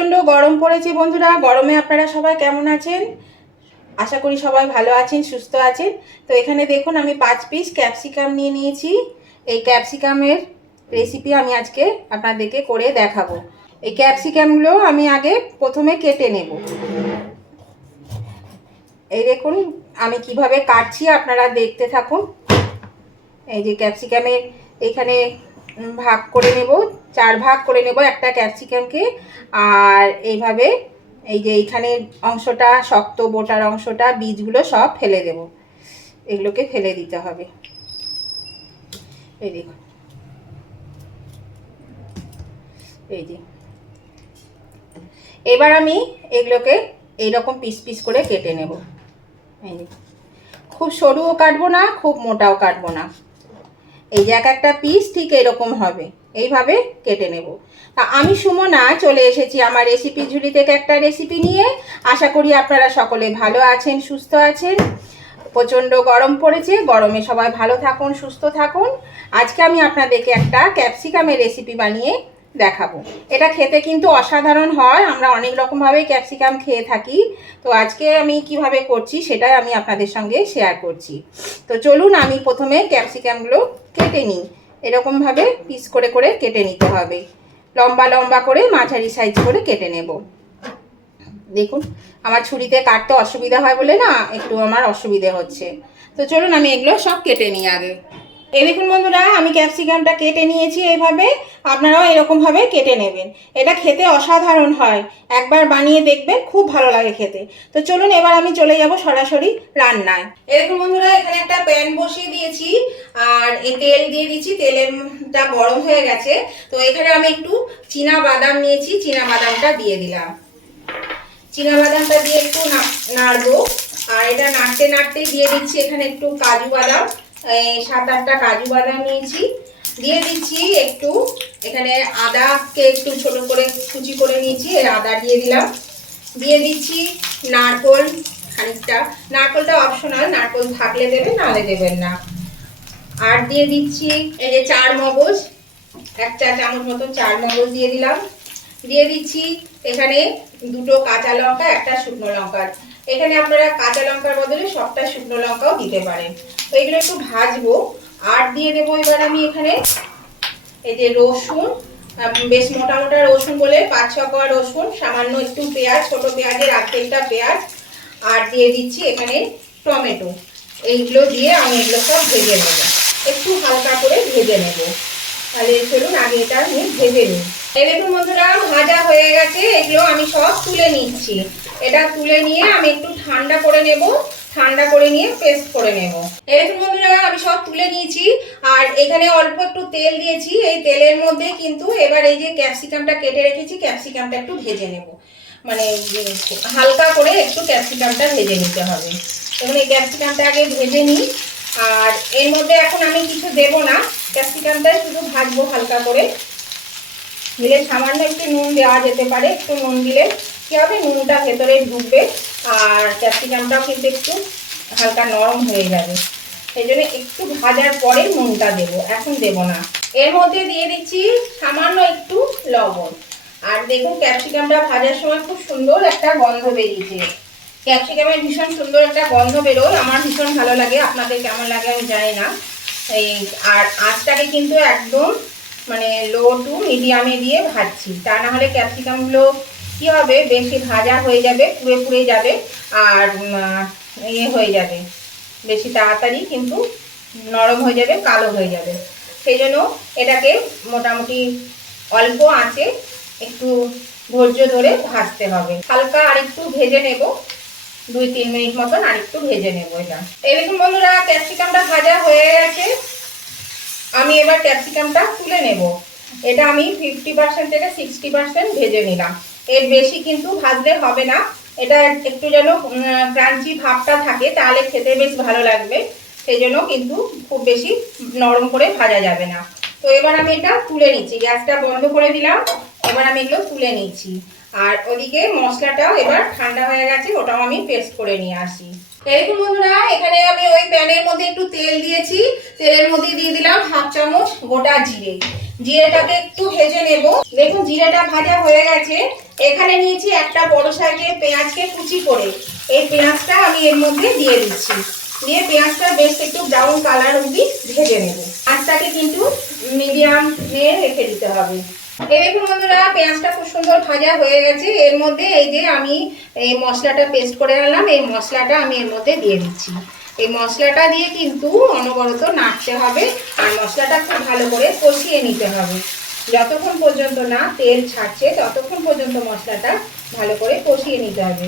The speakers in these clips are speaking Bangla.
প্রচণ্ড গরম পড়েছে বন্ধুরা। গরমে আপনারা সবাই কেমন আছেন? আশা করি সবাই ভালো আছেন, সুস্থ আছেন। তো এখানে দেখুন আমি 5 পিস ক্যাপসিকাম নিয়ে নিয়েছি। এই ক্যাপসিকামের রেসিপি আমি আজকে আপনাদেরকে করে দেখাবো। এই ক্যাপসিকামগুলো আমি আগে প্রথমে কেটে নেব। এই দেখুন আমি কিভাবে কাটছি, আপনারা দেখতে থাকুন। এই যে ক্যাপসিকামের এখানে ভাগ করে নেব, 4 ভাগ করে নেব একটা ক্যাপসিকামকে। আর এইভাবে এই যে এইখানে অংশটা শক্ত বোটার অংশটা, বীজগুলো সব ফেলে দেব। এগুলোকে ফেলে দিতে হবে। এই দেখুন, এই যে এবার আমি এগুলোকে এইরকম পিস পিস করে কেটে নেব। এই যে খুব সরুও কাটবো না, খুব মোটাও কাটবো না। এই যে একটা পিস ঠিক এরকম হবে, এইভাবে কেটে নেব। তা আমি সুমনা চলে এসেছি আমার রেসিপি ঝুলি থেকে একটা রেসিপি নিয়ে। আশা করি আপনারা সকলে ভালো আছেন, সুস্থ আছেন। প্রচণ্ড গরম পড়েছে, গরমে সবাই ভালো থাকুন, সুস্থ থাকুন। আজকে আমি আপনাদেরকে একটা ক্যাপসিকামের রেসিপি বানিয়ে দেখাবো। এটা খেতে কিন্তু অসাধারণ হয়। আমরা অনেক রকমভাবে ক্যাপসিকাম খেয়ে থাকি। তো আজকে আমি কিভাবে করছি সেটাই আমি আপনাদের সঙ্গে শেয়ার করছি। তো চলুন আমি প্রথমে ক্যাপসিকামগুলো কেটে নিই। এরকমভাবে পিস করে করে কেটে নিতে হবে, লম্বা লম্বা করে মাঝারি সাইজ করে কেটে নেব। দেখুন আমার ছুরিতে কাটতে অসুবিধা হয় বলে না একটু আমার অসুবিধে হচ্ছে। তো চলুন আমি এগুলো সব কেটে নিই আগে। এই দেখুন বন্ধুরা আমি ক্যাপসিকামটা কেটে নিয়েছি। এইভাবে আপনারাও এরকমভাবে কেটে নেবেন। এটা খেতে অসাধারণ হয়, একবার বানিয়ে দেখবেন, খুব ভালো লাগে খেতে। তো চলুন এবার আমি চলে যাব সরাসরি রান্নায়। এই দেখুন বন্ধুরা এখানে একটা প্যান বসিয়ে দিয়েছি আর এই তেল দিয়ে দিচ্ছি। তেলটা গরম হয়ে গেছে। তো এখানে আমি একটু চীনা বাদাম নিয়েছি, চীনা বাদামটা দিয়ে দিলাম। চীনা বাদামটা দিয়ে একটু নাড়বো। আর এটা নাড়তে নাড়তেই দিয়ে দিচ্ছি এখানে একটু কাজু বাদাম, 7-8টা কাজু বাদাম নিয়েছি। দিয়ে দিচ্ছি একটু এখানে আদাকে একটু ছোট করে কুচি করে নিয়েছি, এর আদা দিয়ে দিলাম। দিয়ে দিচ্ছি নারকোল খানিকটা, নারকোলটা অপশনাল, নারকোল থাকলে দেবেন, নাহলে দেবেন না। আর দিয়ে দিচ্ছি এই যে 4 মগজ, 1 চা চামচ মতো 4 মগজ দিয়ে দিলাম। দিয়ে দিচ্ছি এখানে 2টো কাঁচা লঙ্কা, 1টা শুকনো লঙ্কা। এখানে আপনারা কাঁচা লঙ্কার বদলে সবটা শুকনো লঙ্কাও দিতে পারেন। তো এগুলো একটু ভাজবো। আর দিয়ে দেবো এবার আমি এখানে এই যে রসুন, বেশ মোটা মোটা রসুন বলে 5-6 কোয়া রসুন, সামান্য একটু পেঁয়াজ, ছোট পেঁয়াজের 1/3টা পেঁয়াজ। আর দিয়ে দিচ্ছি এখানে টমেটো। এইগুলো দিয়ে আমি এগুলো সব ভেজে নেব, একটু হালকা করে ভেজে নেব। তাহলে চলুন আগে এটা আমি ভেজে নিই। এই দেখুন বন্ধুরা ভাজা হয়ে গেছে, এগুলো আমি সব তুলে নিচ্ছি। এটা তুলে নিয়ে আমি একটু ঠান্ডা করে নেব, ঠান্ডা করে নিয়ে পেস্ট করে নেব। এই দেখুন বন্ধুরা আমি সব তুলে নিয়েছি। আর এখানে অল্প একটু তেল দিয়েছি। এই তেলের মধ্যে কিন্তু এবার এই যে ক্যাপসিকামটা কেটে রেখেছি, ক্যাপসিকামটা একটু ভেজে নেব। মানে হালকা করে একটু ক্যাপসিকামটা ভেজে নিতে হবে। এবং এই ক্যাপসিকামটা আগে ভেজে নিই। আর এর মধ্যে এখন আমি কিছু দেব না, ক্যাপসিকামটাই শুধু ভাজবো হালকা করে। দিলে সামান্য একটু নুন দেওয়া যেতে পারে, একটু নুন দিলে কী হবে, নুনটা ভেতরে ঢুকবে আর ক্যাপসিকামটাও কিন্তু একটু হালকা নরম হয়ে যাবে। সেই জন্য একটু ভাজার পরে নুনটা দেবো, এখন দেব না। এর মধ্যে দিয়ে দিচ্ছি সামান্য একটু লবণ। আর দেখুন ক্যাপসিকামটা ভাজার সময় খুব সুন্দর একটা গন্ধ বেরিয়েছে। ক্যাপসিকামের ভীষণ সুন্দর একটা গন্ধ বেরোয়, আমার ভীষণ ভালো লাগে। আপনাদের কেমন লাগে আমি জানি না। এই আর আঁচটাকে কিন্তু একদম মানে লো টু মিডিয়ামে দিয়ে ভাজছি, তা না হলে ক্যাপসিকামগুলো কী হবে, বেশি ভাজা হয়ে যাবে, পুড়ে পুড়ে যাবে আর ইয়ে হয়ে যাবে, বেশি তাড়াতাড়ি কিন্তু নরম হয়ে যাবে, কালো হয়ে যাবে। সেই জন্য এটাকে মোটামুটি অল্প আঁচে একটু ধৈর্য ধরে ভাজতে হবে। হালকা আর একটু ভেজে নেব, 2-3 মিনিট মতন আর একটু ভেজে নেব এটা। এই দেখুন বন্ধুরা ক্যাপসিকামটা ভাজা হয়ে গেছে। আমি এবার ক্যাপসিকামটা তুলে নেব। এটা আমি 50% থেকে 60% ভেজে নিলাম, এর বেশি কিন্তু ভাজলে হবে না। এটা একটু যেন ক্রাঞ্চি ভাবটা থাকে, তাহলে খেতে বেশ ভালো লাগবে। সেই জন্য কিন্তু খুব বেশি নরম করে ভাজা যাবে না। তো এবার আমি এটা তুলে নিচ্ছি, গ্যাসটা বন্ধ করে দিলাম। এবার আমি এগুলো তুলে নিচ্ছি। আর ওদিকে মশলাটাও এবার ঠান্ডা হয়ে গেছে, ওটাও আমি পেস্ট করে নিয়ে আসি। দেখুন বন্ধুরা এখানে আমি ওই প্যানের মধ্যে একটু তেল দিয়েছি, তেলের মধ্যে দিয়ে দিলাম 1/2 চামচ গোটা জিরে। জিরেটাকে একটু ভেজে নেব। দেখুন জিরেটা ভাজা হয়ে গেছে। এখানে নিয়েছি একটা বড় সাইজের পেঁয়াজকে কুচি করে, এই পেঁয়াজটা আমি এর মধ্যে দিয়ে দিচ্ছি। দিয়ে পেঁয়াজটা বেশ একটু ব্রাউন কালার অবধি ভেজে নেব। পেঁয়াজটাকে কিন্তু মিডিয়ামে রেখে দিতে হবে। এই দেখুন বন্ধুরা, পেঁয়াজটা খুব সুন্দর ভাজা হয়ে গেছে। এর মধ্যে এই যে আমি এই মশলাটা পেস্ট করে আনলাম, এই মশলাটা আমি এর মধ্যে দিয়ে দিচ্ছি। এই মশলাটা দিয়ে কিন্তু অনবরত নাড়তে হবে, আর মশলাটা খুব ভালো করে কষিয়ে নিতে হবে। যতক্ষণ পর্যন্ত না তেল ছাড়ছে ততক্ষণ পর্যন্ত মশলাটা ভালো করে কষিয়ে নিতে হবে।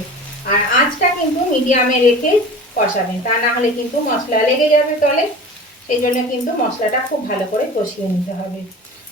আর আঁচটা কিন্তু মিডিয়ামে রেখে কষাবেন, তা না হলে কিন্তু মশলা লেগে যাবে তলে। সেই জন্য কিন্তু মশলাটা খুব ভালো করে কষিয়ে নিতে হবে।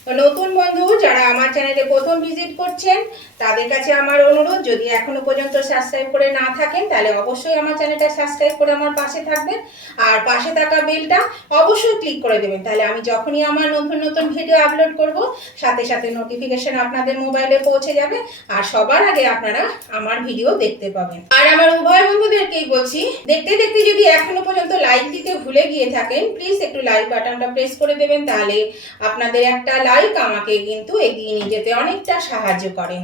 তো নতুন বন্ধু যারা আমার চ্যানেলে প্রথম ভিজিট করছেন তাদের কাছে আমার অনুরোধ, যদি এখনো পর্যন্ত সাবস্ক্রাইব করে না থাকেন তাহলে অবশ্যই আমার চ্যানেলটা সাবস্ক্রাইব করে আমার পাশে থাকবেন, আর পাশে থাকা বেলটা অবশ্যই ক্লিক করে দেবেন। তাহলে আমি যখনই আমার নতুন নতুন ভিডিও আপলোড করব সাথে সাথে নোটিফিকেশন আপনাদের মোবাইলে পৌঁছে যাবে, আর সবার আগে আপনারা আমার ভিডিও দেখতে পাবেন। আর আমার উভয় বন্ধুদেরকেই বলছি, দেখতে দেখতে যদি এখনো পর্যন্ত লাইক দিতে ভুলে গিয়ে থাকেন প্লিজ একটু লাইক বাটনটা প্রেস করে দেবেন। তাহলে আপনাদের একটা লাইক আমাকে কিন্তু এগিয়ে নিয়ে যেতে অনেকটা সাহায্য করে।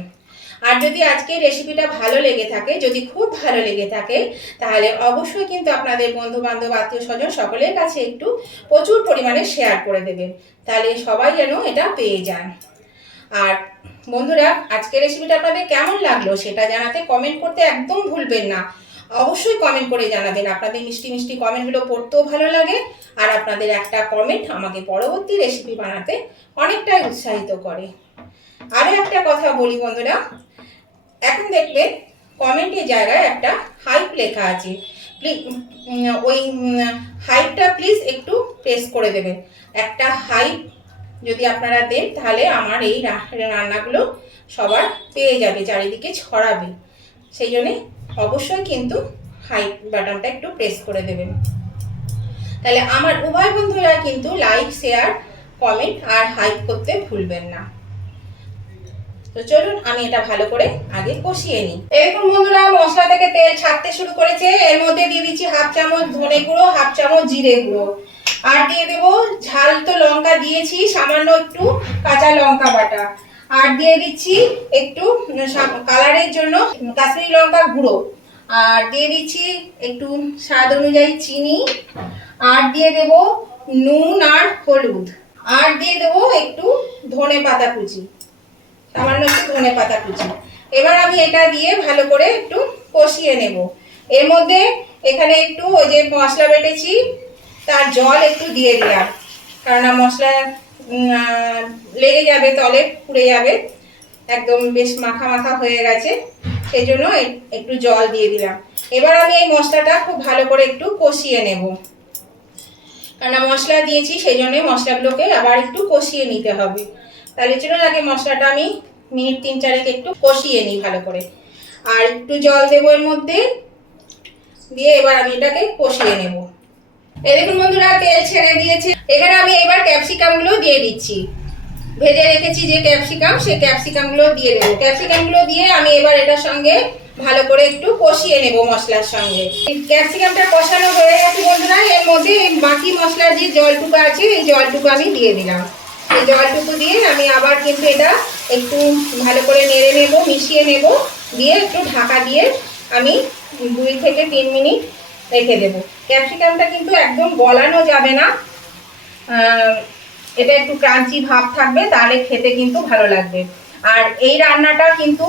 আর যদি আজকের রেসিপিটা ভালো লেগে থাকে, যদি খুব ভালো লেগে থাকে, তাহলে অবশ্যই কিন্তু আপনাদের বন্ধু বান্ধব আত্মীয় স্বজন সকলের কাছে একটু প্রচুর পরিমাণে শেয়ার করে দেবেন, তাহলে সবাই যেন এটা পেয়ে যান। আর বন্ধুরা, আজকের রেসিপিটা আপনাদের কেমন লাগলো সেটা জানাতে কমেন্ট করতে একদম ভুলবেন না। অবশ্যই কমেন্ট করে জানাবেন, আপনাদের মিষ্টি মিষ্টি কমেন্টগুলো পড়তেও ভালো লাগে, আর আপনাদের একটা কমেন্ট আমাকে পরবর্তী রেসিপি বানাতে অনেকটাই উৎসাহিত করে। আরও একটা কথা বলি বন্ধুরা, এখন দেখবে কমেন্টের জায়গায় একটা হাইপ লেখা আছে, ওই হাইপটা প্লিজ একটু প্রেস করে দেবেন। একটা হাইপ যদি আপনারা দেন তাহলে আমার এই রান্নাগুলো সবার পেয়ে যাবে, চারিদিকে ছড়াবে। সেই জন্যে অবশ্যই কিন্তু হাইপ বাটনটা একটু প্রেস করে দেবেন, তাহলে আমার উভয় বন্ধুরা কিন্তু লাইক শেয়ার কমেন্ট আর হাইপ করতে ভুলবেন না। তো চলুন আমি এটা ভালো করে আগে কষিয়ে নিই। এরকম বন্ধুরা মশলা থেকে তেল ছাড়তে শুরু করেছে। এর মধ্যে দিয়ে দিচ্ছি হাফ চামচ ধনে গুঁড়ো, হাফ চামচ জিরে গুঁড়ো, আর দিয়ে দেব ঝাল তো লঙ্কা দিয়েছি, সামান্য একটু কাঁচা লঙ্কা বাটা, আর দিয়ে দিচ্ছি একটু কালারের জন্য কাশ্মীরি লঙ্কা গুঁড়ো, আর দিয়ে দিচ্ছি একটু স্বাদ অনুযায়ী চিনি, আর দিয়ে দেব নুন আর হলুদ, আর দিয়ে দেবো একটু ধনে পাতা কুচি, সামান্য একটু ধনে পাতা কুচি। এবার আমি এটা দিয়ে ভালো করে একটু কষিয়ে নেব। এর মধ্যে এখানে একটু ওই যে মশলা বেটেছি তার জল একটু দিয়ে দিলাম, কারণ মশলা লেগে যাবে, তলে পুড়ে যাবে, একদম বেশ মাখা মাখা হয়ে গেছে, সেই জন্য একটু জল দিয়ে দিলাম। এবার আমি এই মশলাটা খুব ভালো করে একটু কষিয়ে নেব, কারণ মশলা দিয়েছি সেই জন্য মশলাগুলোকে আবার একটু কষিয়ে নিতে হবে। তাহলে চলুন আগে মশলাটা আমি মিনিট 3-4 একটু কষিয়ে নিই ভালো করে, আর একটু জল দেবো এর মধ্যে, দিয়ে এবার আমি এটাকে কষিয়ে নেব। এই দেখুন বন্ধুরা তেল ছেড়ে দিয়েছে। এখানে আমি এবার ক্যাপসিকামগুলো দিয়ে দিচ্ছি, ভেজে রেখেছি যে ক্যাপসিকাম, সেই ক্যাপসিকামগুলো দিয়ে দেবো। ক্যাপসিকামগুলো দিয়ে আমি এবার এটার সঙ্গে ভালো করে একটু কষিয়ে নেব মশলার সঙ্গে। ক্যাপসিকামটা কষানো হয়ে গেছে বন্ধুরা, এর মধ্যে বাকি মশলার যে জলটুকু আছে এই জলটুকু আমি দিয়ে দিলাম। এই জলটুকু দিয়ে আমি আবার কিন্তু এটা একটু ভালো করে নেড়ে নেব, মিশিয়ে নেব, দিয়ে একটু ঢাকা দিয়ে আমি 2 থেকে 3 মিনিট রেখে দেব। ক্যাপসিকামটা কিন্তু একদম গলানো যাবে না, এটা একটু ক্রাঞ্চি ভাব থাকবে, তাহলে খেতে কিন্তু ভালো লাগবে। আর এই রান্নাটা কিন্তু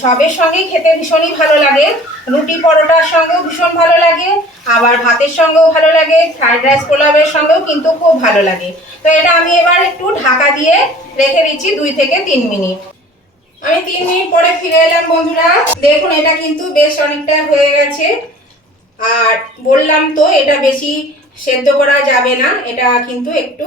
সবের সঙ্গেই খেতে ভীষণই ভালো লাগে, রুটি পরোটার সঙ্গেও ভীষণ ভালো লাগে, আবার ভাতের সঙ্গেও ভালো লাগে, ফ্রাইড রাইস পোলাওয়ের সঙ্গেও কিন্তু খুব ভালো লাগে। তো এটা আমি এবার একটু ঢাকা দিয়ে রেখে দিচ্ছি 2 থেকে 3 মিনিট। আমি 3 মিনিট পরে ফিরে এলাম বন্ধুরা, দেখুন এটা কিন্তু বেশ অনেকটা হয়ে গেছে। আর বললাম তো এটা বেশি সেদ্ধ করা যাবে না, এটা কিন্তু একটু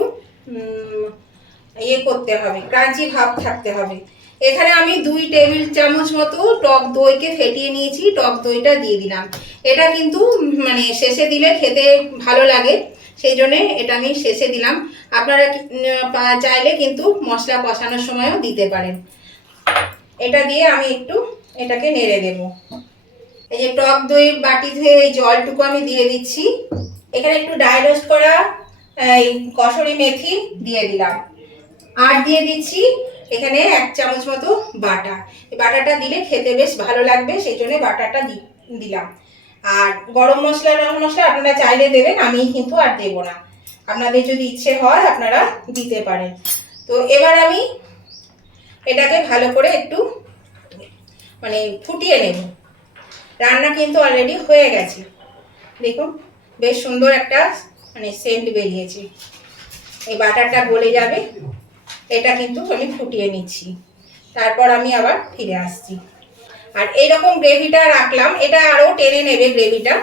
ইয়ে করতে হবে, ক্রাঞ্চি ভাব থাকতে হবে। এখানে আমি 2 টেবিল চামচ মতো টক দইকে ফেটিয়ে নিয়েছি, টক দইটা দিয়ে দিলাম। এটা কিন্তু মানে শেষে দিলে খেতে ভালো লাগে, সেই জন্যে এটা আমি শেষে দিলাম। আপনারা চাইলে কিন্তু মশলা কষানোর সময়ও দিতে পারেন। এটা দিয়ে আমি একটু এটাকে নেড়ে দেব। এই যে টক দই বাটি ধুয়ে এই জলটুকু আমি দিয়ে দিচ্ছি। এখানে একটু ড্রাই রোস্ট করা এই কসুরি মেথি দিয়ে দিলাম, আর দিয়ে দিচ্ছি এখানে 1 চামচ মতো বাটা, এই বাটাটা দিলে খেতে বেশ ভালো লাগবে, সেই জন্য বাটাটা দিলাম। আর গরম মশলা আপনারা চাইলে দেবেন, আমি কিন্তু আর দেবো না, আপনাদের যদি ইচ্ছে হয় আপনারা দিতে পারেন। তো এবার আমি এটাকে ভালো করে একটু মানে ফুটিয়ে নেব। রান্না কিন্তু অলরেডি হয়ে গেছে, দেখুন বেশ সুন্দর একটা মানে সেন্ট বেরিয়েছে। এই বাটারটা গলে যাবে, এটা কিন্তু আমি ফুটিয়ে নিচ্ছি, তারপর আমি আবার ফিরে আসছি। আর এইরকম গ্রেভিটা রাখলাম, এটা আরও টেনে নেবে গ্রেভিটা,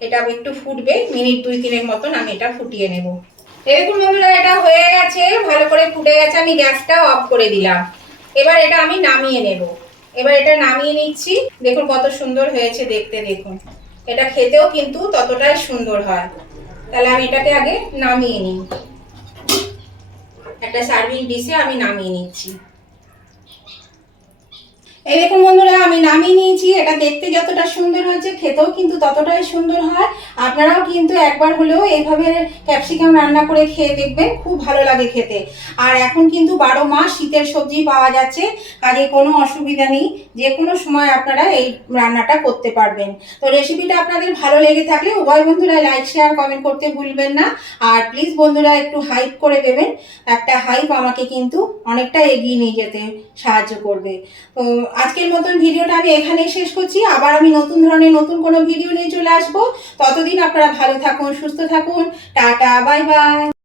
এটা একটু ফুটবে, মিনিট 2-3 মতন আমি এটা ফুটিয়ে নেব। দেখুন বন্ধুরা, এটা হয়ে গেছে, ভালো করে ফুটে গেছে, আমি গ্যাসটা অফ করে দিলাম। এবার এটা আমি নামিয়ে নেব। এবার এটা নামিয়ে নিচ্ছি, দেখুন কত সুন্দর হয়েছে দেখতে, দেখুন এটা খেতেও কিন্তু ততটাই সুন্দর হয়। তাহলে আমি এটাকে আগে নামিয়ে নিই, একটা সার্ভিং ডিশে আমি নামিয়ে নিচ্ছি। এই দেখুন বন্ধুরা, আমি নামিয়ে নিয়েছি। এটা দেখতে যতটা সুন্দর হয়েছে খেতেও কিন্তু ততটাই সুন্দর হয়। আপনারাও কিন্তু একবার হলেও এইভাবে ক্যাপসিকাম রান্না করে খেয়ে দেখবেন, খুব ভালো লাগে খেতে। আর এখন কিন্তু 12 মাস শীতের সবজি পাওয়া যাচ্ছে, কাজে কোনো অসুবিধা নেই, যে কোনো সময় আপনারা এই রান্নাটা করতে পারবেন। তো রেসিপিটা আপনাদের ভালো লেগে থাকলে উভয় বন্ধুরা লাইক শেয়ার কমেন্ট করতে ভুলবেন না। আর প্লিজ বন্ধুরা একটু হাইপ করে দেবেন, একটা হাইপ আমাকে কিন্তু অনেকটা এগিয়ে নিয়ে যেতে সাহায্য করবে। তো আজকের মতন ভিডিওটা আমি এখানেই শেষ করছি। আবার আমি নতুন ধরনের নতুন কোনো ভিডিও নিয়ে চলে আসবো। ততদিন আপনারা ভালো থাকুন, সুস্থ থাকুন। Tata, bye bye.